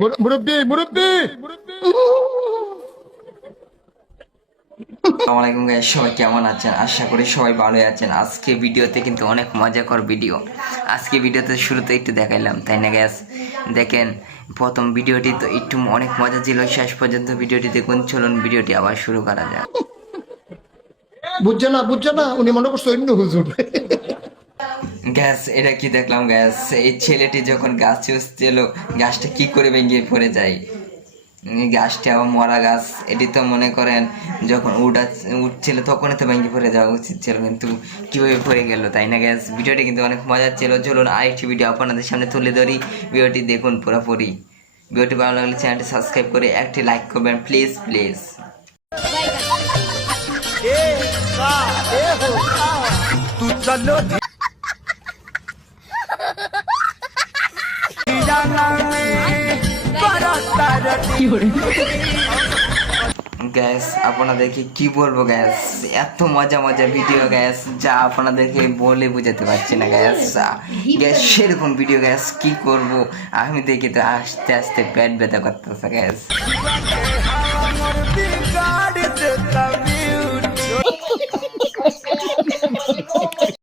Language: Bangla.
মুরব্বি মুরব্বি। আসসালামু আলাইকুম গাইস, সবাই কেমন আছেন? আশা করি সবাই ভালোই আছেন। আজকে ভিডিওতে কিন্তু অনেক মজাকর ভিডিও। আজকে ভিডিওতে শুরুতে একটু দেখাইলাম, তাই না গ্যাস? দেখেন, প্রথম ভিডিওটি তো একটু অনেক মজা ছিল, শেষ পর্যন্ত ভিডিওটি দেখুন। চলুন ভিডিওটি আবার শুরু করা যাক। বুঝছে না, উনি মনে করছে অন্য হুজুর। গ্যাস, এটা কি দেখলাম গ্যাস? এই ছেলেটি যখন গাছে উঠছিল, গাছটা কি করে ভেঙে পড়ে যায়। গাছটা আবার মরা গাছ, এটি তো মনে করেন যখন উঠছিল তখনই তো ভেঙে পড়ে যাওয়া উচিত ছিল, কিন্তু কীভাবে পড়ে গেল, তাই না গ্যাস? ভিডিওটি কিন্তু অনেক মজার ছিল। চলুন আরেকটি ভিডিও আপনাদের সামনে তুলে ধরি, ভিডিওটি দেখুন পুরোপুরি। ভিডিওটি ভালো লাগলে চ্যানেলটি সাবস্ক্রাইব করে একটি লাইক করবেন প্লিজ প্লিজ। গ্যাস, আপনাদেরকে কি বলবো গ্যাস, এত মজা মজা ভিডিও গ্যাস, যা আপনাদেরকে বলে বোঝাতে পারছি না গ্যাস। গ্যাস সেরকম ভিডিও গ্যাস, কি করব আমি দেখি তো আস্তে আস্তে পেট ব্যথা করতেছে গ্যাস।